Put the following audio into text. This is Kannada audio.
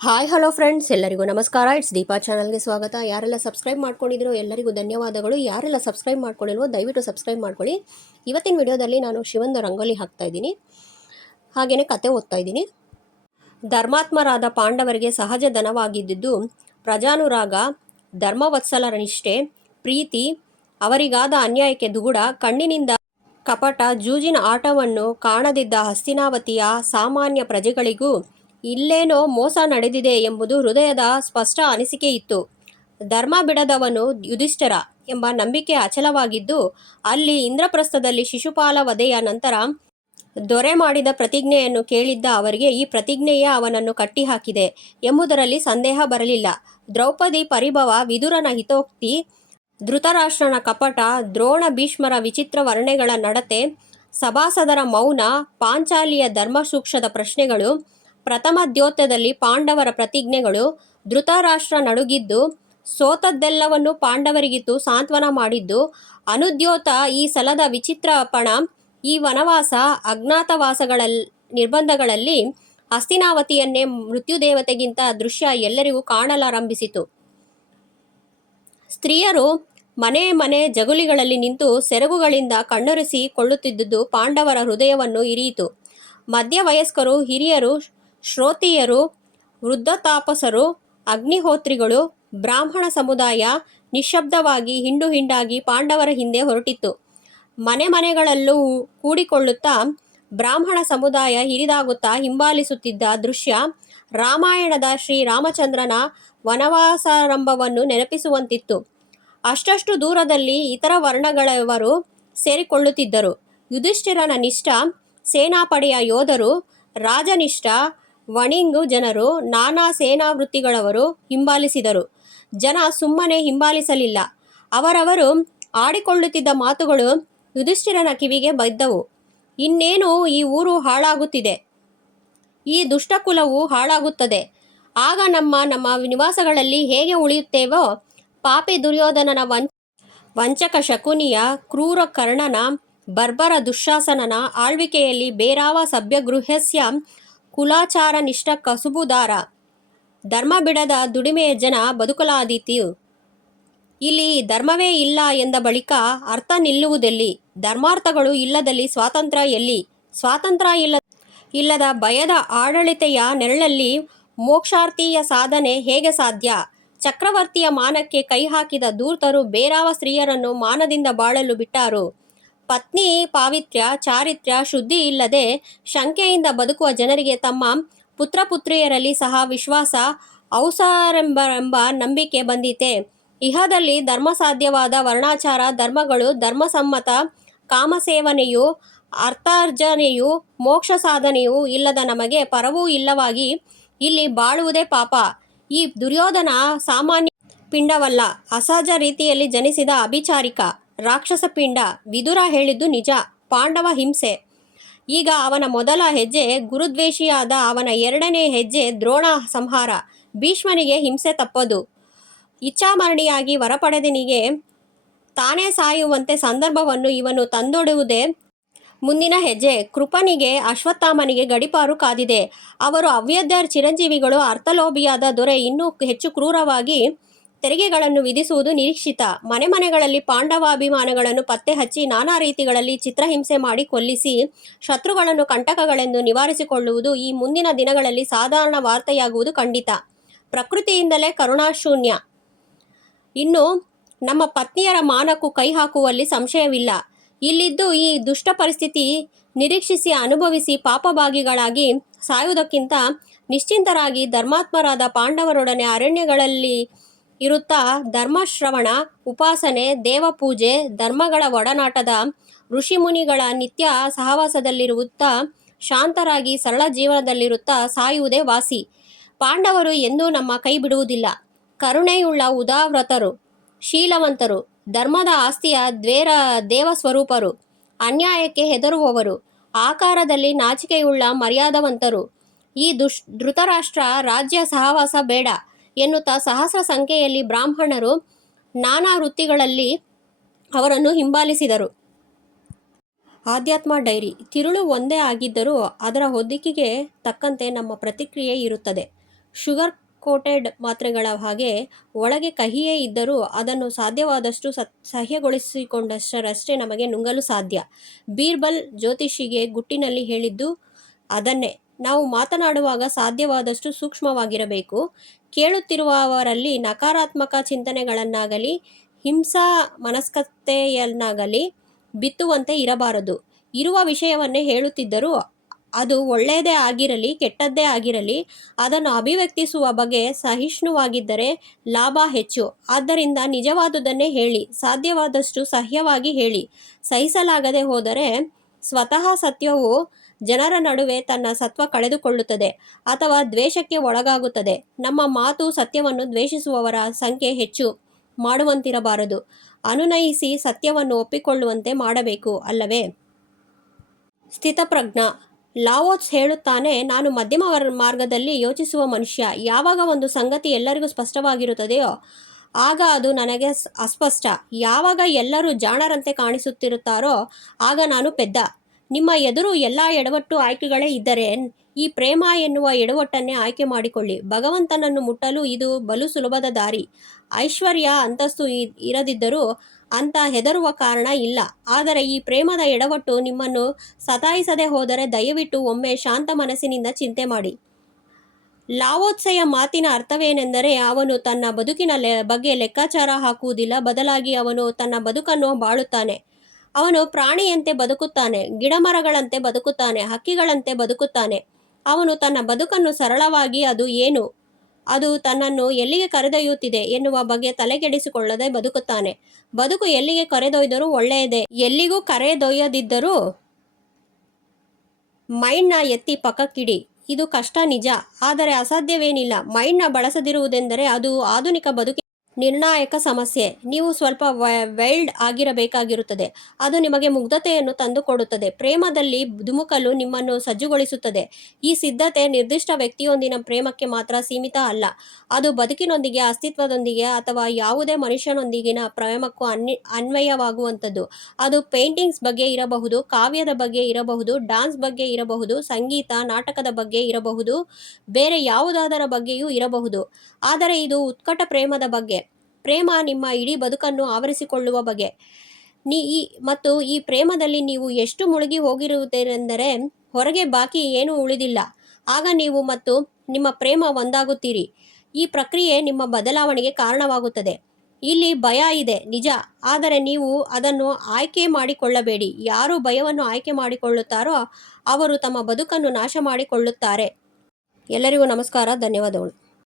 ಹಾಯ್ ಹಲೋ ಫ್ರೆಂಡ್ಸ್, ಎಲ್ಲರಿಗೂ ನಮಸ್ಕಾರ. ಇಟ್ಸ್ ದೀಪಾ ಚಾನಲ್ಗೆ ಸ್ವಾಗತ. ಯಾರೆಲ್ಲ ಸಬ್ಸ್ಕ್ರೈಬ್ ಮಾಡ್ಕೊಂಡಿದ್ರು ಎಲ್ಲರಿಗೂ ಧನ್ಯವಾದಗಳು. ಯಾರೆಲ್ಲ ಸಬ್ಸ್ಕ್ರೈಬ್ ಮಾಡ್ಕೊಂಡಿಲ್ವೋ ದಯವಿಟ್ಟು ಸಬ್ಸ್ಕ್ರೈಬ್ ಮಾಡ್ಕೊಳ್ಳಿ. ಇವತ್ತಿನ ವಿಡಿಯೋದಲ್ಲಿ ನಾನು ಶಿವಂದು ರಂಗೋಲಿ ಹಾಕ್ತಾ ಇದ್ದೀನಿ, ಹಾಗೆಯೇ ಕತೆ ಓದ್ತಾ ಇದ್ದೀನಿ. ಧರ್ಮಾತ್ಮರಾದ ಪಾಂಡವರಿಗೆ ಸಹಜ ಧನವಾಗಿದ್ದುದು ಪ್ರಜಾನುರಾಗ, ಧರ್ಮವತ್ಸಲರ ನಿಷ್ಠೆ, ಪ್ರೀತಿ, ಅವರಿಗಾದ ಅನ್ಯಾಯಕ್ಕೆ ದುಗುಡ, ಕಣ್ಣಿನಿಂದ ಕಪಟ ಜೂಜಿನ ಆಟವನ್ನು ಕಾಣದಿದ್ದ ಹಸ್ತಿನಾವತಿಯ ಸಾಮಾನ್ಯ ಪ್ರಜೆಗಳಿಗೂ ಇಲ್ಲೇನೋ ಮೋಸ ನಡೆದಿದೆ ಎಂಬುದು ಹೃದಯದ ಸ್ಪಷ್ಟ ಅನಿಸಿಕೆಯಿತ್ತು. ಧರ್ಮ ಬಿಡದವನು ಯುಧಿಷ್ಠಿರ ಎಂಬ ನಂಬಿಕೆ ಅಚಲವಾಗಿದ್ದು, ಅಲ್ಲಿ ಇಂದ್ರಪ್ರಸ್ಥದಲ್ಲಿ ಶಿಶುಪಾಲ ವಧೆಯ ನಂತರ ದೊರೆ ಮಾಡಿದ ಪ್ರತಿಜ್ಞೆಯನ್ನು ಕೇಳಿದ್ದ ಅವರಿಗೆ ಈ ಪ್ರತಿಜ್ಞೆಯೇ ಅವನನ್ನು ಕಟ್ಟಿಹಾಕಿದೆ ಎಂಬುದರಲ್ಲಿ ಸಂದೇಹ ಬರಲಿಲ್ಲ. ದ್ರೌಪದಿ ಪರಿಭವ, ವಿದುರನ ಹಿತೋಕ್ತಿ, ಧೃತರಾಷ್ಟ್ರನ ಕಪಟ, ದ್ರೋಣ ಭೀಷ್ಮರ ವಿಚಿತ್ರ ವರ್ಣೆಗಳ ನಡತೆ, ಸಭಾಸದರ ಮೌನ, ಪಾಂಚಾಲಿಯ ಧರ್ಮಸೂಕ್ಷ್ಮದ ಪ್ರಶ್ನೆಗಳು, ಪ್ರಥಮ ದ್ಯೋತದಲ್ಲಿ ಪಾಂಡವರ ಪ್ರತಿಜ್ಞೆಗಳು, ಧೃತರಾಷ್ಟ್ರ ನಡುಗಿದ್ದು ಸೋತದ್ದೆಲ್ಲವನ್ನೂ ಪಾಂಡವರಿಗಿತ್ತು ಸಾಂತ್ವನ ಮಾಡಿದ್ದು, ಅನುದ್ಯೋತ ಈ ಸಲದ ವಿಚಿತ್ರಪಣ, ಈ ವನವಾಸ, ಅಜ್ಞಾತವಾಸಗಳ ನಿರ್ಬಂಧಗಳಲ್ಲಿ ಹಸ್ತಿನಾವತಿಯನ್ನೇ ಮೃತ್ಯುದೇವತೆಗಿಂತ ದೃಶ್ಯ ಎಲ್ಲರಿಗೂ ಕಾಣಲಾರಂಭಿಸಿತು. ಸ್ತ್ರೀಯರು ಮನೆ ಮನೆ ಜಗುಲಿಗಳಲ್ಲಿ ನಿಂತು ಸೆರಗುಗಳಿಂದ ಕಣ್ಣೊರೆಸಿ ಕೊಳ್ಳುತ್ತಿದ್ದುದು ಪಾಂಡವರ ಹೃದಯವನ್ನು ಇರಿಯಿತು. ಮಧ್ಯವಯಸ್ಕರು, ಹಿರಿಯರು, ಶ್ರೋತ್ರಿಯರು, ವೃದ್ಧ ತಾಪಸರು, ಅಗ್ನಿಹೋತ್ರಿಗಳು, ಬ್ರಾಹ್ಮಣ ಸಮುದಾಯ ನಿಶ್ಶಬ್ದವಾಗಿ ಹಿಂಡು ಹಿಂಡಾಗಿ ಪಾಂಡವರ ಹಿಂದೆ ಹೊರಟಿತ್ತು. ಮನೆ ಮನೆಗಳಲ್ಲೂ ಕೂಡಿಕೊಳ್ಳುತ್ತಾ ಬ್ರಾಹ್ಮಣ ಸಮುದಾಯ ಹಿರಿದಾಗುತ್ತಾ ಹಿಂಬಾಲಿಸುತ್ತಿದ್ದ ದೃಶ್ಯ ರಾಮಾಯಣದ ಶ್ರೀರಾಮಚಂದ್ರನ ವನವಾಸಾರಂಭವನ್ನು ನೆನಪಿಸುವಂತಿತ್ತು. ಅಷ್ಟಷ್ಟು ದೂರದಲ್ಲಿ ಇತರ ವರ್ಣಗಳವರು ಸೇರಿಕೊಳ್ಳುತ್ತಿದ್ದರು. ಯುಧಿಷ್ಠಿರನ ನಿಷ್ಠ ಸೇನಾಪಡೆಯ ಯೋಧರು, ರಾಜನಿಷ್ಠ ವಣಿಂಗು ಜನರು, ನಾನಾ ಸೇನಾವೃತ್ತಿಗಳವರು ಹಿಂಬಾಲಿಸಿದರು. ಜನ ಸುಮ್ಮನೆ ಹಿಂಬಾಲಿಸಲಿಲ್ಲ. ಅವರವರು ಆಡಿಕೊಳ್ಳುತ್ತಿದ್ದ ಮಾತುಗಳು ಯುಧಿಷ್ಠಿರನ ಕಿವಿಗೆ ಬಿದ್ದವು. ಇನ್ನೇನು ಈ ಊರು ಹಾಳಾಗುತ್ತಿದೆ, ಈ ದುಷ್ಟಕುಲವು ಹಾಳಾಗುತ್ತದೆ. ಆಗ ನಮ್ಮ ನಿವಾಸಗಳಲ್ಲಿ ಹೇಗೆ ಉಳಿಯುತ್ತೇವೋ, ಪಾಪಿ ದುರ್ಯೋಧನನ ವಂಚಕ ಶಕುನಿಯ, ಕ್ರೂರ ಕರ್ಣನ, ಬರ್ಬರ ದುಶ್ಯಾಸನನ ಆಳ್ವಿಕೆಯಲ್ಲಿ ಬೇರಾವ ಸಭ್ಯಗೃಹಸ್ಯ ಕುಲಾಚಾರನಿಷ್ಠ ಕಸುಬುದಾರ ಧರ್ಮ ಬಿಡದ ದುಡಿಮೆಯ ಜನ ಬದುಕಲಾದೀತು. ಇಲ್ಲಿ ಧರ್ಮವೇ ಇಲ್ಲ ಎಂದ ಬಳಿಕ ಅರ್ಥ ನಿಲ್ಲುವುದೆಲ್ಲಿ? ಧರ್ಮಾರ್ಥಗಳು ಇಲ್ಲದಲ್ಲಿ ಸ್ವಾತಂತ್ರ್ಯ ಎಲ್ಲಿ? ಸ್ವಾತಂತ್ರ್ಯ ಇಲ್ಲದ ಭಯದ ಆಡಳಿತೆಯ ನೆರಳಲ್ಲಿ ಮೋಕ್ಷಾರ್ಥಿಯ ಸಾಧನೆ ಹೇಗೆ ಸಾಧ್ಯ? ಚಕ್ರವರ್ತಿಯ ಮಾನಕ್ಕೆ ಕೈ ಹಾಕಿದ ಧೂರ್ತರು ಬೇರಾವ ಸ್ತ್ರೀಯರನ್ನು ಮಾನದಿಂದ ಬಾಳಲು ಬಿಟ್ಟಾರು? ಪತ್ನಿ ಪಾವಿತ್ರ್ಯ, ಚಾರಿತ್ರ್ಯ, ಶುದ್ಧಿ ಇಲ್ಲದೆ ಶಂಕೆಯಿಂದ ಬದುಕುವ ಜನರಿಗೆ ತಮ್ಮ ಪುತ್ರಪುತ್ರಿಯರಲ್ಲಿ ಸಹ ವಿಶ್ವಾಸ ಔಸಾರೆಂಬ ನಂಬಿಕೆ ಬಂದಿತೆ. ಇಹದಲ್ಲಿ ಧರ್ಮಸಾಧ್ಯವಾದ ವರ್ಣಾಚಾರ ಧರ್ಮಗಳು, ಧರ್ಮಸಮ್ಮತ ಕಾಮಸೇವನೆಯೂ ಅರ್ಥಾರ್ಜನೆಯೂ ಮೋಕ್ಷ ಸಾಧನೆಯೂ ಇಲ್ಲದ ನಮಗೆ ಪರವೂ ಇಲ್ಲವಾಗಿ ಇಲ್ಲಿ ಬಾಳುವುದೇ ಪಾಪ. ಈ ದುರ್ಯೋಧನ ಸಾಮಾನ್ಯ ಪಿಂಡವಲ್ಲ, ಅಸಹಜ ರೀತಿಯಲ್ಲಿ ಜನಿಸಿದ ಅಭಿಚಾರಿಕ ರಾಕ್ಷಸ ಪಿಂಡ. ವಿದುರ ಹೇಳಿದ್ದು ನಿಜ, ಪಾಂಡವ ಹಿಂಸೆ. ಈಗ ಅವನ ಮೊದಲ ಹೆಜ್ಜೆ ಗುರುದ್ವೇಷಿಯಾದ, ಅವನ ಎರಡನೇ ಹೆಜ್ಜೆ ದ್ರೋಣ ಸಂಹಾರ. ಭೀಷ್ಮನಿಗೆ ಹಿಂಸೆ ತಪ್ಪದು. ಇಚ್ಛಾಮರಣಿಯಾಗಿ ವರಪಡೆದನಿಗೆ ತಾನೇ ಸಾಯುವಂತೆ ಸಂದರ್ಭವನ್ನು ಇವನು ತಂದೊಡುವುದೇ ಮುಂದಿನ ಹೆಜ್ಜೆ. ಕೃಪನಿಗೆ, ಅಶ್ವತ್ಥಾಮನಿಗೆ ಗಡೀಪಾರು ಕಾದಿದೆ. ಅವರು ಅವ್ಯಧ್ಯ ಚಿರಂಜೀವಿಗಳು. ಅರ್ಥಲೋಭಿಯಾದ ದೊರೆ ಇನ್ನೂ ಹೆಚ್ಚು ಕ್ರೂರವಾಗಿ ತೆರಿಗೆಗಳನ್ನು ವಿಧಿಸುವುದು ನಿರೀಕ್ಷಿತ. ಮನೆ ಮನೆಗಳಲ್ಲಿ ಪಾಂಡವಾಭಿಮಾನಗಳನ್ನು ಪತ್ತೆ ಹಚ್ಚಿ ನಾನಾ ರೀತಿಗಳಲ್ಲಿ ಚಿತ್ರಹಿಂಸೆ ಮಾಡಿ ಕೊಲ್ಲಿಸಿ ಶತ್ರುಗಳನ್ನು ಕಂಟಕಗಳೆಂದು ನಿವಾರಿಸಿಕೊಳ್ಳುವುದು ಈ ಮುಂದಿನ ದಿನಗಳಲ್ಲಿ ಸಾಧಾರಣ ವಾರ್ತೆಯಾಗುವುದು ಖಂಡಿತ. ಪ್ರಕೃತಿಯಿಂದಲೇ ಕರುಣಾಶೂನ್ಯ. ಇನ್ನು ನಮ್ಮ ಪತ್ನಿಯರ ಮಾನಕ್ಕೂ ಕೈ ಹಾಕುವಲ್ಲಿ ಸಂಶಯವಿಲ್ಲ. ಇಲ್ಲಿದ್ದು ಈ ದುಷ್ಟ ಪರಿಸ್ಥಿತಿ ನಿರೀಕ್ಷಿಸಿ ಅನುಭವಿಸಿ ಪಾಪಭಾಗಿಗಳಾಗಿ ಸಾಯುವುದಕ್ಕಿಂತ ನಿಶ್ಚಿಂತರಾಗಿ ಧರ್ಮಾತ್ಮರಾದ ಪಾಂಡವರೊಡನೆ ಅರಣ್ಯಗಳಲ್ಲಿ ಇರುತ್ತಾ ಧರ್ಮಶ್ರವಣ, ಉಪಾಸನೆ, ದೇವಪೂಜೆ, ಧರ್ಮಗಳ ಒಡನಾಟದ ಋಷಿಮುನಿಗಳ ನಿತ್ಯ ಸಹವಾಸದಲ್ಲಿರುತ್ತಾ ಶಾಂತರಾಗಿ ಸರಳ ಜೀವನದಲ್ಲಿರುತ್ತಾ ಸಾಯುವುದೇ ವಾಸಿ. ಪಾಂಡವರು ಎಂದೂ ನಮ್ಮ ಕೈ ಬಿಡುವುದಿಲ್ಲ. ಕರುಣೆಯುಳ್ಳ ಉದಾವ್ರತರು, ಶೀಲವಂತರು, ಧರ್ಮದ ಆಸ್ತಿಯ ದೇವಸ್ವರೂಪರು, ಅನ್ಯಾಯಕ್ಕೆ ಹೆದರುವವರು, ಆಕಾರದಲ್ಲಿ ನಾಚಿಕೆಯುಳ್ಳ ಮರ್ಯಾದವಂತರು. ಈ ಧೃತರಾಷ್ಟ್ರ ರಾಜ್ಯ ಸಹವಾಸ ಬೇಡ ಎನ್ನುತ್ತಾ ಸಹಸ್ರ ಸಂಖ್ಯೆಯಲ್ಲಿ ಬ್ರಾಹ್ಮಣರು ನಾನಾ ವೃತ್ತಿಗಳಲ್ಲಿ ಅವರನ್ನು ಹಿಂಬಾಲಿಸಿದರು. ಆಧ್ಯಾತ್ಮ ಡೈರಿ. ತಿರುಳು ಒಂದೇ ಆಗಿದ್ದರೂ ಅದರ ಹೊದಿಕೆಗೆ ತಕ್ಕಂತೆ ನಮ್ಮ ಪ್ರತಿಕ್ರಿಯೆ ಇರುತ್ತದೆ. ಶುಗರ್ ಕೋಟೆಡ್ ಮಾತ್ರೆಗಳ ಹಾಗೆ ಒಳಗೆ ಕಹಿಯೇ ಇದ್ದರೂ ಅದನ್ನು ಸಾಧ್ಯವಾದಷ್ಟು ಸಹ್ಯಗೊಳಿಸಿಕೊಂಡಷ್ಟರಷ್ಟೇ ನಮಗೆ ನುಂಗಲು ಸಾಧ್ಯ. ಬೀರ್ಬಲ್ ಜ್ಯೋತಿಷಿಗೆ ಗುಟ್ಟಿನಲ್ಲಿ ಹೇಳಿದ್ದು ಅದನ್ನೇ. ನಾವು ಮಾತನಾಡುವಾಗ ಸಾಧ್ಯವಾದಷ್ಟು ಸೂಕ್ಷ್ಮವಾಗಿರಬೇಕು. ಕೇಳುತ್ತಿರುವವರಲ್ಲಿ ನಕಾರಾತ್ಮಕ ಚಿಂತನೆಗಳನ್ನಾಗಲಿ ಹಿಂಸಾ ಮನಸ್ಕತೆಯನ್ನಾಗಲಿ ಬಿತ್ತುವಂತೆ ಇರಬಾರದು. ಇರುವ ವಿಷಯವನ್ನೇ ಹೇಳುತ್ತಿದ್ದರೂ ಅದು ಒಳ್ಳೆಯದೇ ಆಗಿರಲಿ ಕೆಟ್ಟದ್ದೇ ಆಗಿರಲಿ ಅದನ್ನು ಅಭಿವ್ಯಕ್ತಿಸುವ ಬಗೆ ಸಹಿಷ್ಣುವಾಗಿದ್ದರೆ ಲಾಭ ಹೆಚ್ಚು. ಆದ್ದರಿಂದ ನಿಜವಾದುದನ್ನೇ ಹೇಳಿ, ಸಾಧ್ಯವಾದಷ್ಟು ಸಹ್ಯವಾಗಿ ಹೇಳಿ. ಸಹಿಸಲಾಗದೆ ಹೋದರೆ ಸ್ವತಃ ಸತ್ಯವು ಜನರ ನಡುವೆ ತನ್ನ ಸತ್ವ ಕಳೆದುಕೊಳ್ಳುತ್ತದೆ ಅಥವಾ ದ್ವೇಷಕ್ಕೆ ಒಳಗಾಗುತ್ತದೆ. ನಮ್ಮ ಮಾತು ಸತ್ಯವನ್ನು ದ್ವೇಷಿಸುವವರ ಸಂಖ್ಯೆ ಹೆಚ್ಚು ಮಾಡುವಂತಿರಬಾರದು. ಅನುನಯಿಸಿ ಸತ್ಯವನ್ನು ಒಪ್ಪಿಕೊಳ್ಳುವಂತೆ ಮಾಡಬೇಕು ಅಲ್ಲವೇ? ಸ್ಥಿತಪ್ರಜ್ಞ ಲಾವೋತ್ಸ್ ಹೇಳುತ್ತಾನೆ, ನಾನು ಮಧ್ಯಮ ಮಾರ್ಗದಲ್ಲಿ ಯೋಚಿಸುವ ಮನುಷ್ಯ. ಯಾವಾಗ ಒಂದು ಸಂಗತಿ ಎಲ್ಲರಿಗೂ ಸ್ಪಷ್ಟವಾಗಿರುತ್ತದೆಯೋ ಆಗ ಅದು ನನಗೆ ಅಸ್ಪಷ್ಟ. ಯಾವಾಗ ಎಲ್ಲರೂ ಜಾಣರಂತೆ ಕಾಣಿಸುತ್ತಿರುತ್ತಾರೋ ಆಗ ನಾನು ಪೆದ್ದ. ನಿಮ್ಮ ಎದುರು ಎಲ್ಲ ಎಡವಟ್ಟು ಆಯ್ಕೆಗಳೇ ಇದ್ದರೆ ಈ ಪ್ರೇಮ ಎನ್ನುವ ಎಡವಟ್ಟನ್ನೇ ಆಯ್ಕೆ ಮಾಡಿಕೊಳ್ಳಿ. ಭಗವಂತನನ್ನು ಮುಟ್ಟಲು ಇದು ಬಲು ಸುಲಭದ ದಾರಿ. ಐಶ್ವರ್ಯ ಅಂತಸ್ತು ಇರದಿದ್ದರೂ ಅಂತ ಹೆದರುವ ಕಾರಣ ಇಲ್ಲ. ಆದರೆ ಈ ಪ್ರೇಮದ ಎಡವಟ್ಟು ನಿಮ್ಮನ್ನು ಸತಾಯಿಸದೆ ಹೋದರೆ ದಯವಿಟ್ಟು ಒಮ್ಮೆ ಶಾಂತ ಮನಸ್ಸಿನಿಂದ ಚಿಂತೆ ಮಾಡಿ. ಲಾವೋತ್ಸೆಯ ಮಾತಿನ ಅರ್ಥವೇನೆಂದರೆ, ಅವನು ತನ್ನ ಬದುಕಿನ ಬಗ್ಗೆ ಲೆಕ್ಕಾಚಾರ ಹಾಕುವುದಿಲ್ಲ. ಬದಲಾಗಿ ಅವನು ತನ್ನ ಬದುಕನ್ನು ಬಾಳುತ್ತಾನೆ. ಅವನು ಪ್ರಾಣಿಯಂತೆ ಬದುಕುತ್ತಾನೆ, ಗಿಡಮರಗಳಂತೆ ಬದುಕುತ್ತಾನೆ, ಹಕ್ಕಿಗಳಂತೆ ಬದುಕುತ್ತಾನೆ. ಅವನು ತನ್ನ ಬದುಕನ್ನು ಸರಳವಾಗಿ ಅದು ಏನು, ಅದು ತನ್ನನ್ನು ಎಲ್ಲಿಗೆ ಕರೆದೊಯ್ಯುತ್ತಿದೆ ಎನ್ನುವ ಬಗ್ಗೆ ತಲೆಕೆಡಿಸಿಕೊಳ್ಳದೆ ಬದುಕುತ್ತಾನೆ. ಬದುಕು ಎಲ್ಲಿಗೆ ಕರೆದೊಯ್ದರೂ ಒಳ್ಳೆಯದೇ, ಎಲ್ಲಿಗೂ ಕರೆದೊಯ್ಯದಿದ್ದರೂ ಮೈಂಡ್ನ ಎತ್ತಿ ಪಕ್ಕಕ್ಕಿಡಿ. ಇದು ಕಷ್ಟ ನಿಜ, ಆದರೆ ಅಸಾಧ್ಯವೇನಿಲ್ಲ. ಮೈಂಡ್ನ ಬಳಸದಿರುವುದೆಂದರೆ ಅದು ಆಧುನಿಕ ಬದುಕಿನ ನಿರ್ಣಾಯಕ ಸಮಸ್ಯೆ. ನೀವು ಸ್ವಲ್ಪ ವೈಲ್ಡ್ ಆಗಿರಬೇಕಾಗಿರುತ್ತದೆ. ಅದು ನಿಮಗೆ ಮುಗ್ಧತೆಯನ್ನು ತಂದುಕೊಡುತ್ತದೆ. ಪ್ರೇಮದಲ್ಲಿ ಧುಮುಕಲು ನಿಮ್ಮನ್ನು ಸಜ್ಜುಗೊಳಿಸುತ್ತದೆ. ಈ ಸಿದ್ಧತೆ ನಿರ್ದಿಷ್ಟ ವ್ಯಕ್ತಿಯೊಂದಿನ ಪ್ರೇಮಕ್ಕೆ ಮಾತ್ರ ಸೀಮಿತ ಅಲ್ಲ. ಅದು ಬದುಕಿನೊಂದಿಗೆ, ಅಸ್ತಿತ್ವದೊಂದಿಗೆ ಅಥವಾ ಯಾವುದೇ ಮನುಷ್ಯನೊಂದಿಗಿನ ಪ್ರೇಮಕ್ಕೂ ಅನ್ವಯವಾಗುವಂಥದ್ದು. ಅದು ಪೇಂಟಿಂಗ್ಸ್ ಬಗ್ಗೆ ಇರಬಹುದು, ಕಾವ್ಯದ ಬಗ್ಗೆ ಇರಬಹುದು, ಡಾನ್ಸ್ ಬಗ್ಗೆ ಇರಬಹುದು, ಸಂಗೀತ ನಾಟಕದ ಬಗ್ಗೆ ಇರಬಹುದು, ಬೇರೆ ಯಾವುದಾದರ ಬಗ್ಗೆಯೂ ಇರಬಹುದು. ಆದರೆ ಇದು ಉತ್ಕಟ ಪ್ರೇಮದ ಬಗ್ಗೆ. ಪ್ರೇಮ ನಿಮ್ಮ ಇಡೀ ಬದುಕನ್ನು ಆವರಿಸಿಕೊಳ್ಳುವ ಬಗೆ. ಮತ್ತು ಈ ಪ್ರೇಮದಲ್ಲಿ ನೀವು ಎಷ್ಟು ಮುಳುಗಿ ಹೋಗಿರುವುದೆಂದರೆ ಹೊರಗೆ ಬಾಕಿ ಏನೂ ಉಳಿದಿಲ್ಲ. ಆಗ ನೀವು ಮತ್ತು ನಿಮ್ಮ ಪ್ರೇಮ ಒಂದಾಗುತ್ತೀರಿ. ಈ ಪ್ರಕ್ರಿಯೆ ನಿಮ್ಮ ಬದಲಾವಣೆಗೆ ಕಾರಣವಾಗುತ್ತದೆ. ಇಲ್ಲಿ ಭಯ ಇದೆ ನಿಜ, ಆದರೆ ನೀವು ಅದನ್ನು ಆಯ್ಕೆ ಮಾಡಿಕೊಳ್ಳಬೇಡಿ. ಯಾರು ಭಯವನ್ನು ಆಯ್ಕೆ ಮಾಡಿಕೊಳ್ಳುತ್ತಾರೋ ಅವರು ತಮ್ಮ ಬದುಕನ್ನು ನಾಶ ಮಾಡಿಕೊಳ್ಳುತ್ತಾರೆ. ಎಲ್ಲರಿಗೂ ನಮಸ್ಕಾರ, ಧನ್ಯವಾದಗಳು.